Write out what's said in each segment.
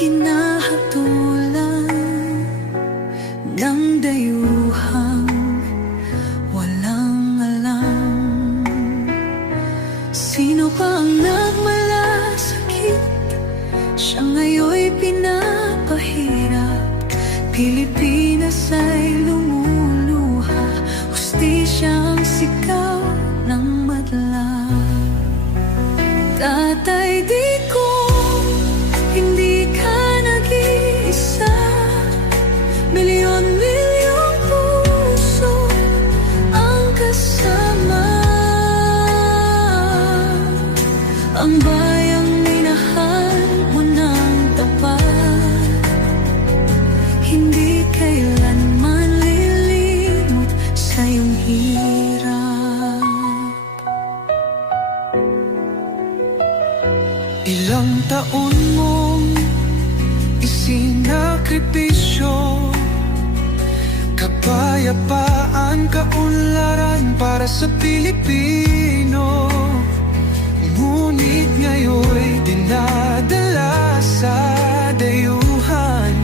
hinahatulan ng dayuhang walang alam. Sino pa ang nagmalasakit? Siya ngayon'y pinapahirap. Pilipinas ay lumuluha, hustisyang sigaw ng madla. Tatay, di ko hindi ka nag-iisa. Milyon-milyong puso ang kasama. Ang bayang minahal mo ng tapat, hindi kailanman lilimot sa iyong hirap. Ilang taon mong isinakripisyo, kapayapaan, kaunlaran para sa Pilipino. Ngunit ngayon'y dinadala sa dayuhan,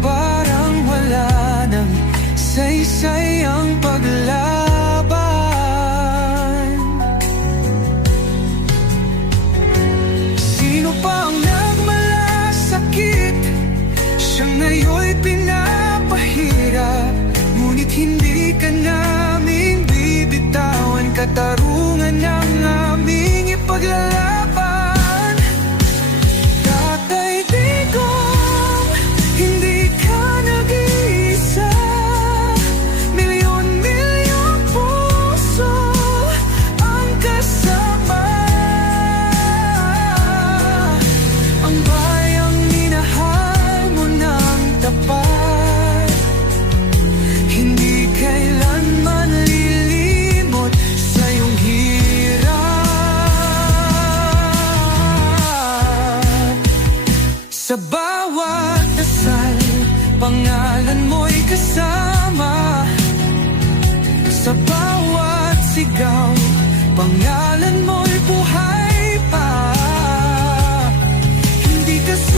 parang wala nang saysay ang paglaban. Sino pa ang nagmalasakit? Siya ngayon'y pinapahirap. Ngunit hindi ka namin bibitawan, katarungan ng aming ipaglalaban. Tatay Digong, hindi ka nag-iisa. Milyon-milyong puso ang kasama. Ang bayang minahal mo ng tapat, hindi kailanman lilimot sa iyong hirap. Sa bawat dasal, pangalan mo'y kasama. Sa bawat sigaw, pangalan mo'y